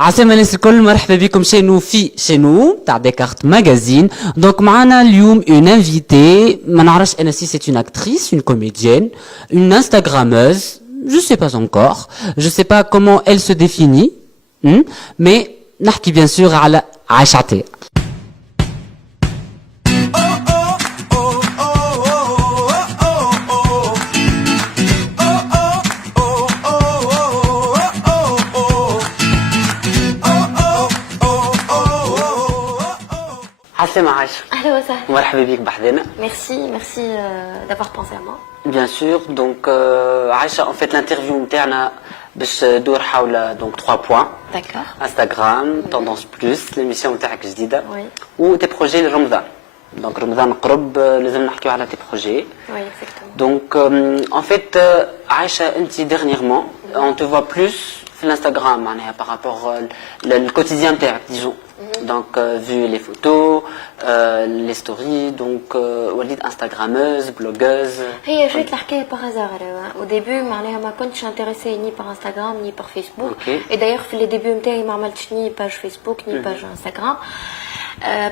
عسلامة الناس الكل مرحبا بكم chez nous تاع Descartes Magazine. Donc معنا اليوم une invitée ما نعرفش أنا si c'est une actrice, une comédienne, une instagrammeuse, je sais pas encore, je sais pas comment elle se définit, mais نحكي bien sûr على عايشة عطية. عسلامة عايشة. أهلا وسهلا. مرحبا بك بحذنا. Merci d'avoir pensé à moi. Bien sûr, donc Aïcha, en fait l'interview نتاعنا باش تدور حول donc 3 points. D'accord. Instagram, Tendance Plus, l'émission نتاعك جديدة. Oui. و tes projets لرمضان. Donc رمضان قرب لازم نحكيو على tes projets. Oui, exactement. Donc en fait Aïcha انت dernièrement on te voit plus sur l'Instagram معناها par rapport le quotidien نتاعك disons. Donc vu les photos, les stories, donc وليت Instagrammeuse, blogueuse. هي جات الحكاية par hasard. Au début معناها ما كنتش intéressée ni par Instagram ni par Facebook. Okay. Et d'ailleurs في les débuts نتاعي ما عملتش ni page Facebook ni page Instagram.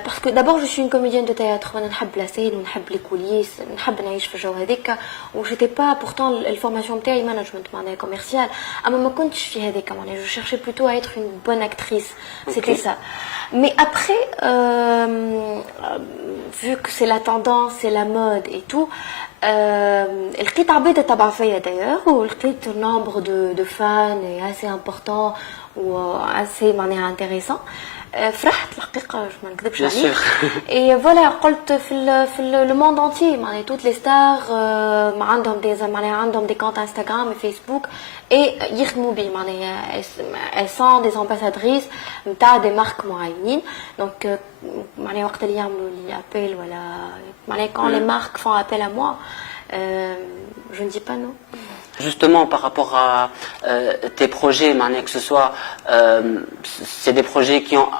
Parce que d'abord je suis une comédienne de théâtre, وانا نحب la scène ونحب les coulisses, نحب نعيش في الجو هذاك و j'étais pas pourtant الفورماسيون نتاعي مانجمنت معناها commercial, اما ما كنتش في هذاك معناها je cherchais plutôt à être une bonne actrice. C'était ça. Mais après vu que c'est la tendance, c'est la mode et tout, لقيت عباد تبع فيا d'ailleurs ولقيت nombre de fans assez important و assez معناها intéressant. فرحت الحقيقه ما نكذبش عليك اي فوالا قلت في لو موند انتي معناها توت لي ستار عندهم دي معناها عندهم دي كونت انستغرام وفيسبوك اي يخدموا بيه معناها elles sont des ambassadrices نتاع دي مارك معينين. دونك معناها وقت اللي يعملوا لي ابل ولا معناها quand les marques font appel à moi je ne dis pas non. Justement, par rapport à tes projets, que ce soit, c'est des projets qui ont,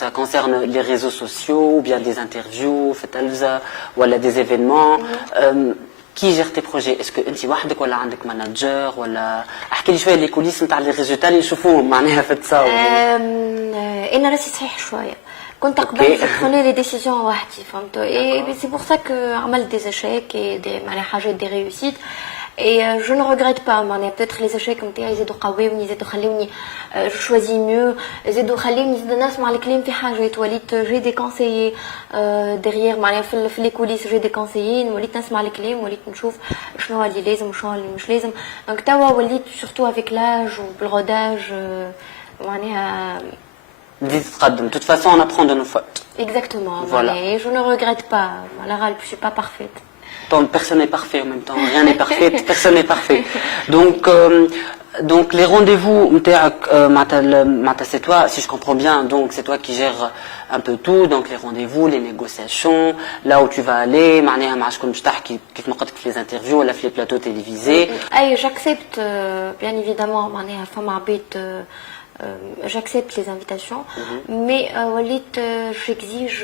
ça concerne les réseaux sociaux, ou bien des interviews, ou des événements. Qui gère tes projets? Est-ce que tu وحدك ولا عندك manager ولا احكي لي شويه les coulisses نتاع les résultats اللي نشوفوهم معناها في التصاور. انا راسي صحيح شويه. كنت قبل je prenais les décisions وحدي فهمت. Et c'est pour ça que عملت des échecs et des معناها حاجات des réussites. Et je ne regrette pas, peut-être les échecs نتاعي زادوا قويوني زادوا خلوني je choisis mieux, زادوا خلوني زاد نسمع الكلام في حاجات وليت j'ai des conseillers derrière معناها في les coulisses j'ai des conseillers وليت نسمع الكلام وليت نشوف شنو اللي لازم وشنو اللي مش لازم. دونك توا وليت surtout avec l'âge وبالغداج معناها بديت تتقدم. De toute façon on apprend de nos fautes. Exactement. Voilà. Et je ne regrette pas. Je suis pas parfaite. Personne n'est parfait en même temps, rien n'est parfait, personne n'est parfait. Donc les rendez-vous, c'est toi, si je comprends bien, donc c'est toi qui gères un peu tout, donc les rendez-vous, les négociations, là où tu vas aller, les interviews, les plateaux télévisés. J'accepte bien évidemment, j'accepte les invitations, mais j'exige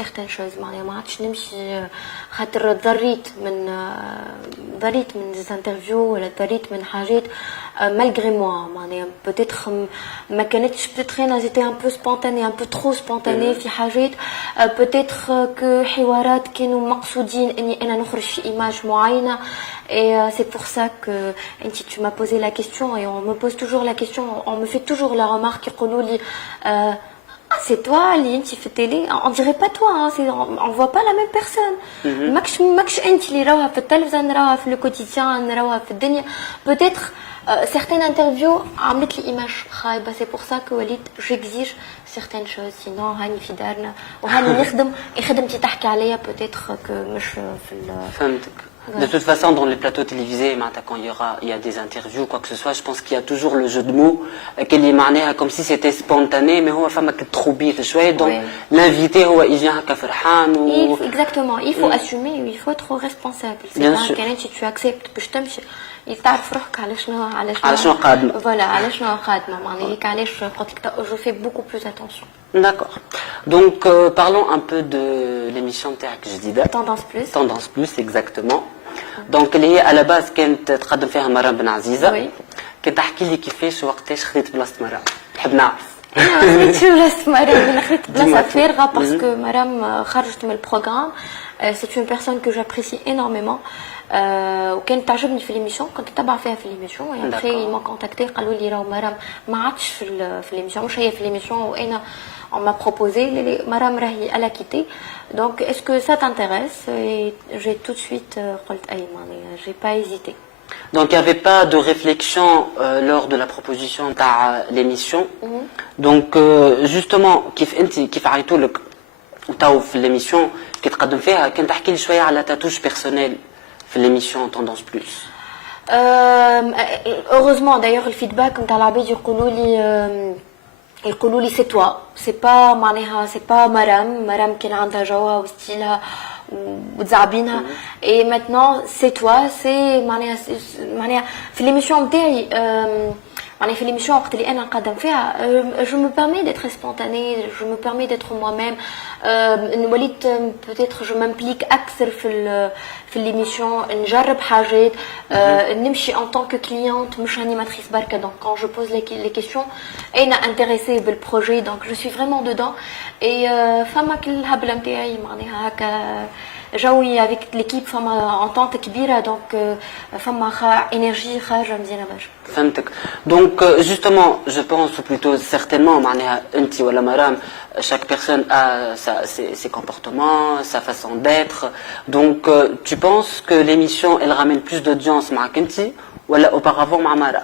certaines choses. ما عادش نمشي خاطر ضريت من des interviews ولا ضريت من حاجات malgré moi. peut-être ما كانتش peut-être انا j'étais un peu spontanée, un peu trop spontanée في حاجات. peut-être que حوارات كانوا مقصودين اني انا نخرج في image معينة. Et c'est pour ça que tu m'as posé la question et on me pose toujours la question, on me fait toujours la remarque c'est toi اللي في télé, on dirait pas toi, hein, on voit pas la même personne. ماكش انت اللي راها في التلفزة نراها في الكوتيديان نراها في الدنيا. peut-être certaines interviews عملت لي image خايبة. c'est pour ça que وليت j'exige certaines choses, sinon هاني في دارنا وهاني نخدم خدمتي تحكي عليا peut-être que مش في فهمتك. De toute façon, dans les plateaux télévisés, quand il y a des interviews, quoi que ce soit, je pense qu'il y a toujours le jeu de mots, comme si c'était spontané, mais هو فماك trop بيت شوية. Donc l'invité, il vient هكا فرحان. Exactement, il faut assumer, il faut être responsable. C'est pas كان tu acceptes باش تمشي تعرف روحك على شنو قادمة. Voilà, على شنو قادمة معناها هيك علاش قلت لك je fais beaucoup plus attention. D'accord. Donc parlons un peu de l'émission تاعك جديدة. Tendance Plus, exactement. Donc اللي هي على باز كانت تقدم فيها مرام بن عزيزة. كنت تحكي لي كيفاش وقتاش خديت بلاصة مرام. نحب نعرف. أنا خذيت بلاصة مرام أنا خذيت بلاصة فارغة باسكو مرام خرجت من البروغرام. C'est une personne que j'apprécie énormément. وكانت تعجبني في ليميسيون كنت نتبع فيها في ليميسيون يعني après ils m'ont contacté قالوا لي راهو مرام ما عادش في ليميسيون مش هي في ليميسيون وانا on m'a proposé مرام راهي elle a quitté donc est-ce que ça t'intéresse et j'ai tout de suite قلت اي معناها j'ai pas hésité. Donc il n'y avait pas de réflexion lors de la proposition de l'émission. Donc justement كيف عيطوا لك وتاو في l'émission كي تقدم فيها كان تحكي لي شويه على ta touche personnelle في l'émission Tendance Plus. Heureusement d'ailleurs le feedback نتاع العباد يقولوا لي c'est toi c'est pas معناها c'est pas مرام كان عندها جوها وستيلها وتزعبينها et maintenant c'est toi c'est معناها في l'émission نتاعي معناها في l'émission وقت اللي انا نقدم فيها je me permets d'être spontanée je me permets d'être moi-même وليت peut-être je m'implique اكثر في l'émission نجرب حاجات نمشي en tant que cliente مش animatrice بركه donc quand je pose les questions انا intéressée بالprojet donc je suis vraiment dedans et فما كل الهبله نتاعي معناها هكا جوي avec l'équipe فما entente كبيره donc فما énergie خارجه مزيانه برشا. فهمتك. Donc justement je pense ou plutôt certainement معناها انت ولا مرام chaque personne a ses comportements, sa façon d'être. Donc tu penses que l'émission elle ramène plus d'audience معك انت ولا auparavant مع مرام؟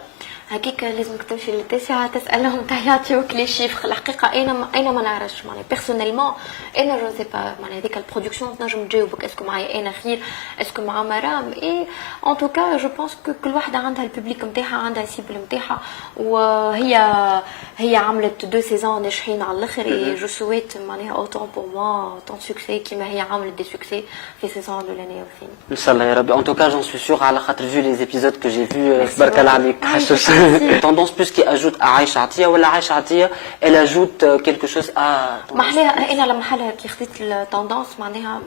هكيك لازمك تمشي للتاسعة تسألهم تعيطيوك لي شيفر الحقيقة أنا ما نعرفش معناها بيرسونيلمون أنا جو سي با معناها هذيك البرودكسيون تنجم تجاوبك اسكو معايا أنا خير اسكو مع مرام إي أن توكا جو بونس كو كل واحدة عندها البوبليك نتاعها عندها سيبل نتاعها وهي عملت 2 سيزون ناجحين على الآخر إي جو سويت معناها أوتون بور موا أوتون سوكسي كيما هي عملت دي سوكسي في سيزون الأولانية والثانية. إن شاء الله يا ربي. En tout cas j'en suis sûr على خاطر vu les épisodes que j'ai vus تبارك الله عليك حشوش. Tendance Plus qui ajoute à Aïcha Atia ou la Aïcha Atia elle ajoute quelque chose à محلها انا لما حلها كي خديت التوندونس معناها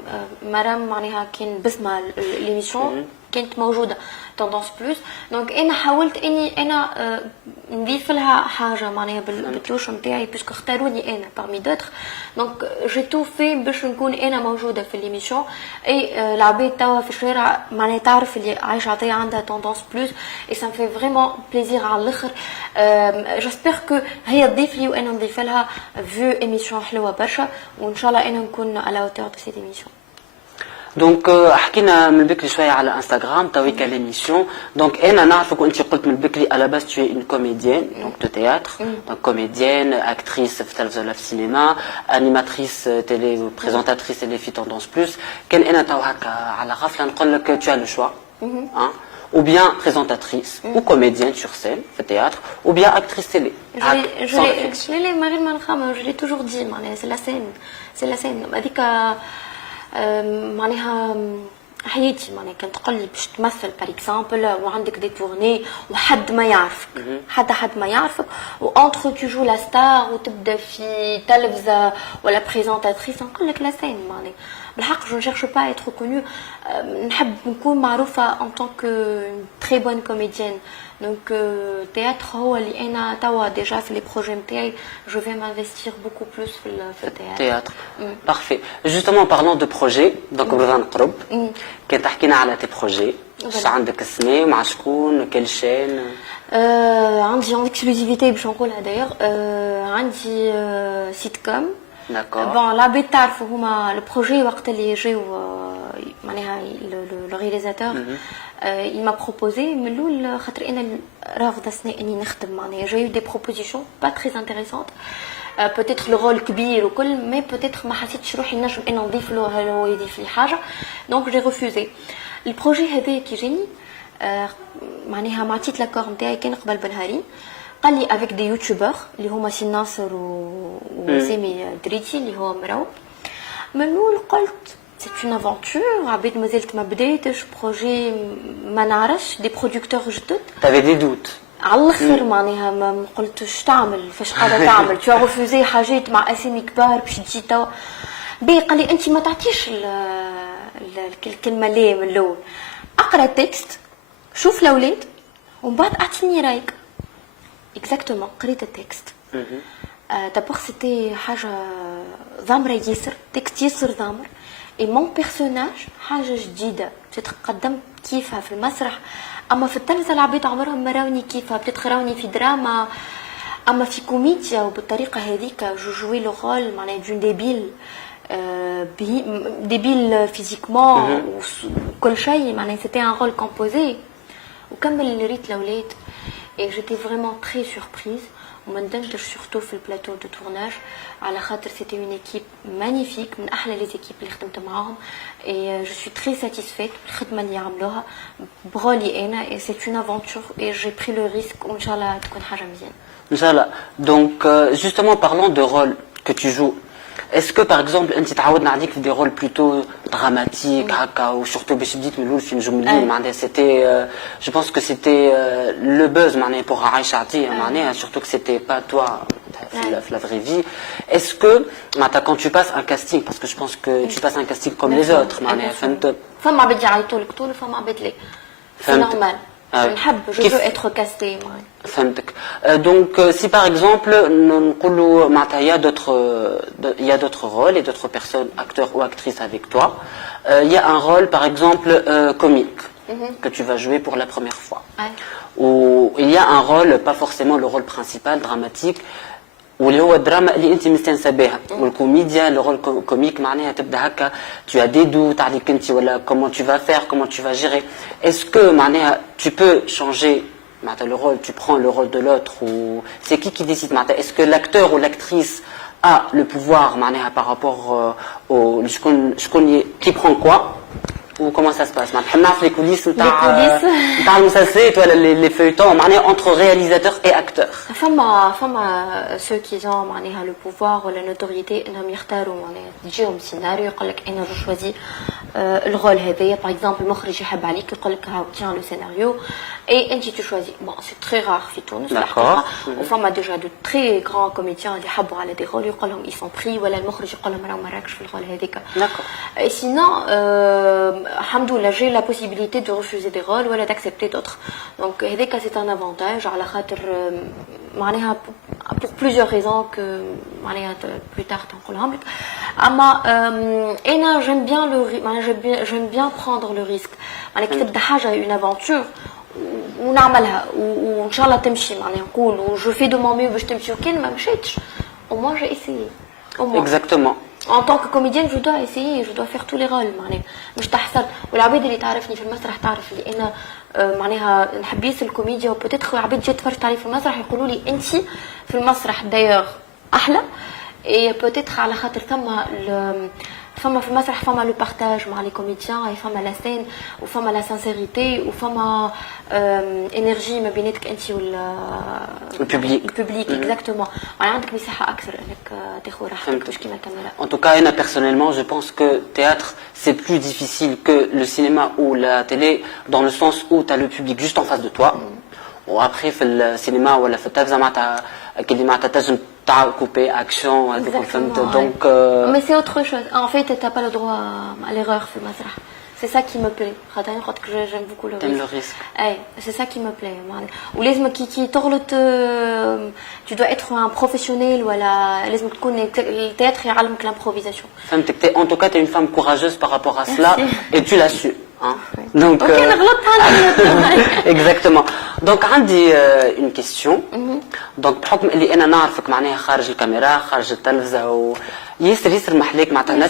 مرام معناها كان بسمها ليميسيون كانت موجوده توندونس بلوس دونك انا حاولت اني انا نضيف لها حاجه معناها بالتوش نتاعي باسكو اختاروني انا parmi d'autres دونك جي تو في باش نكون انا موجوده في ليميسيون اي العباد توا في الشارع معناها تعرف اللي عايشه عطيه عندها توندونس بلوس اي سا مفي فريمون بليزير على الاخر جيسبر كو هي تضيف لي وانا نضيف لها فيو ايميسيون حلوه برشا وان شاء الله انا نكون على اوتور دو سيت ايميسيون. دونك حكينا من بكري شويه على انستغرام تويكا ليميسيون دونك انا نعرفك وانت قلت من بكري على باس tu es une comédienne donc de théâtre donc comédienne actrice في التلفزيون في السينما animatrice télé présentatrice télé في Tendance Plus كان انا تو هكا على غفله نقول لك tu as le choix ou bien présentatrice ou comédienne sur scène في théâtre ou bien actrice télé. Je l'ai Marine Mankham je l'ai toujours dit c'est la scène هذيك معناها حياتي معناها كانت تقول لي باش تمثل بار اكزامبل وعندك دي تورني وحد ما يعرفك حد ما يعرفك وانتر تجو لا ستار وتبدا في تلفزه ولا بريزونطاتريس نقول لك لا سين معناها بالحق جو نشيرش با اتر كونو نحب نكون معروفه ان طونك تري بون كوميديان دونك تhéâtre هو اللي انا توا ديجا في لي بروجي نتاعي جو في m'investir beaucoup plus في التhéâtre. Parfait. Justement en parlant de projet donc بغينا نقرب كي تحكينا على tes projets واش عندك السنه مع شكون كل شين عندي en exclusivité باش نقولها داير عندي سيت كوم D'accord. Bon, l'habit تعرف هما البروجي وقت اللي جاو معناها لو رياليزاتور il m'a proposé من الاول خاطر انا رافضه سنة اني نخدم معناها جايو دي بروبوزيشن با تري انتريسونت peut-être le rôle كبير وكل مي peut-être ما حسيتش روحي نجم انا نضيف له هو يضيف لي حاجه دونك جي ريفوزي البروجي هذا كي جاني معناها ما عطيت لاكور نتاعي كان قبل بنهارين قال لي افيك دي يوتيوبر اللي هما سي ناصر وسامي دريتي اللي هو مراوب من الاول قلت سي اون افونتور عبيد مازلت ما بديتش بروجي ما نعرفش دي برودكتور جدد تافي دي دوت على الاخر معناها ما قلتش تعمل فاش قاعده تعمل تو ريفوزي حاجات مع اسامي كبار باش تجي توا بي قال لي انت ما تعطيش الكلمه ليه من الاول اقرا التكست شوف الاولاد ومن بعد اعطيني رايك اكزاكتومون قريت التكست D'abord, c'était حاجة ضامرة ياسر تكست ياسر ضامر. Et mon personnage حاجة جديدة تتقدم كيفها في المسرح. أما في التلفزة العبيد عمرهم ما راوني كيفها بتتخراوني في دراما. أما في كوميديا وبالطريقة هذيك جو جوي لو رول معناها دون ديبيل ديبيل فيزيكمون وكل شيء معناها سيتي ان رول كومبوزي وكمل ريت الأولاد. Et j'étais vraiment très surprise. وما ندمتش surtout في البلاتو دو تورناج على خاطر c'était une équipe magnifique من احلى لي زيكيب اللي خدمت معاهم. et je suis très satisfaite بالخدمه اللي عملوها برولي انا. et c'est une aventure et j'ai pris le risque وان شاء الله تكون حاجه مزيانه. Inch'Allah. Donc, justement, parlant de rôle que tu joues, est-ce que, par exemple, tu as dit que des rôles plutôt dramatiques, ou surtout, c'était, je pense que c'était le buzz pour Aïcha Ati, surtout que c'était pas toi, la vraie vie. Est-ce que, quand tu passes un casting, parce que je pense que tu passes un casting comme les autres, c'est normal. Je veux être casté. Donc, si par exemple, il y a d'autres rôles et d'autres personnes, acteurs ou actrices avec toi, il y a un rôle par exemple comique que tu vas jouer pour la première fois. Ou il y a un rôle, pas forcément le rôle principal, dramatique, واللي هو الدراما اللي انت مستانسه بها والكوميديا لو رول كوميك معناها تبدا هكا tu as des doutes عليك انت ولا comment tu vas faire, comment tu vas gérer. Est-ce que معناها tu peux changer معناتها le rôle, tu prends le rôle de l'autre ou c'est qui décide معناتها est-ce que l'acteur ou l'actrice a le pouvoir معناها par rapport au شكون qui prend quoi ou comment ça se passe نحب نعرف les coulisses نتاع المسلسلات ولا les feuilletons معناها entre réalisateurs et acteurs. فما ceux qui ont معناها le pouvoir ولا notoriété انهم يختاروا معناها تجيهم سيناريو يقول لك انا جو شوازي الرول هذايا باغ اكزومبل المخرج يحب عليك يقول لك هاو تيان لو سيناريو et انت tu choisis. Bon, c'est très rare في تونس الحقيقه وفما ديجا دو تري غران كوميديان اللي يحبوا على دي رول يقول لهم ils sont pris ولا المخرج يقول لهم راهو ما راكش في الرول هذيك. Et sinon alhamdoulilah j'ai la possibilité de refuser des rôles ou d'accepter d'autres. Donc c'est un avantage على خاطر معناها pour plusieurs raisons que معناها plus tard تنقولهم لك. اما انا j'aime bien prendre le risque. معناها كي تبدا حاجه une aventure ونعملها وان شاء الله تمشي معناها نقول جو في دو مون ميو باش تمشي وكان ما مشيتش au moins j'ai essayé. Exactement. En tant que comédienne, je dois essayer, je dois faire tous les rôles معناها مش تحصل. والعباد اللي تعرفني في المسرح تعرف اللي انا معناها نحب ياسر الكوميديا وبوتيتر عباد جات تفرجت علي في المسرح يقولوا لي انت في المسرح دايوغ احلى. et peut-être على خاطر فما في المسرح فما لو بارتاج مع لي كوميديان فما لا سين وفما لا سانسيريتي وفما انرجي ما بيناتك انت والبوبليك اكزاكتومون عندك مساحه اكثر انك تاخذ راحتك مش كيما الكاميرا. En tout cas, moi personnellement, je pense que théâtre c'est plus difficile que le cinéma ou la télé dans le sens où tu as le public juste en face de toi. Ou après في السينما ولا في التلفزه معناتها كلمه تنجم تاع couper action فهمت donc mais c'est autre chose en fait t'as pas le droit à l'erreur في المسرح. C'est ça qui me plaît. J'aime beaucoup le risque. C'est ça qui me plaît. Ou les qui تغلط tu dois être un professionnel ولا لازم تكون التhéâtre يعلمك l'improvisation. فهمتك. En tout cas, tu es une femme courageuse par rapport à cela et tu l'as su. Donc exactement. Donc عندي une question. Donc بحكم اللي انا نعرفك معناها خارج الكاميرا خارج التلفزه ياسر محليك معناتها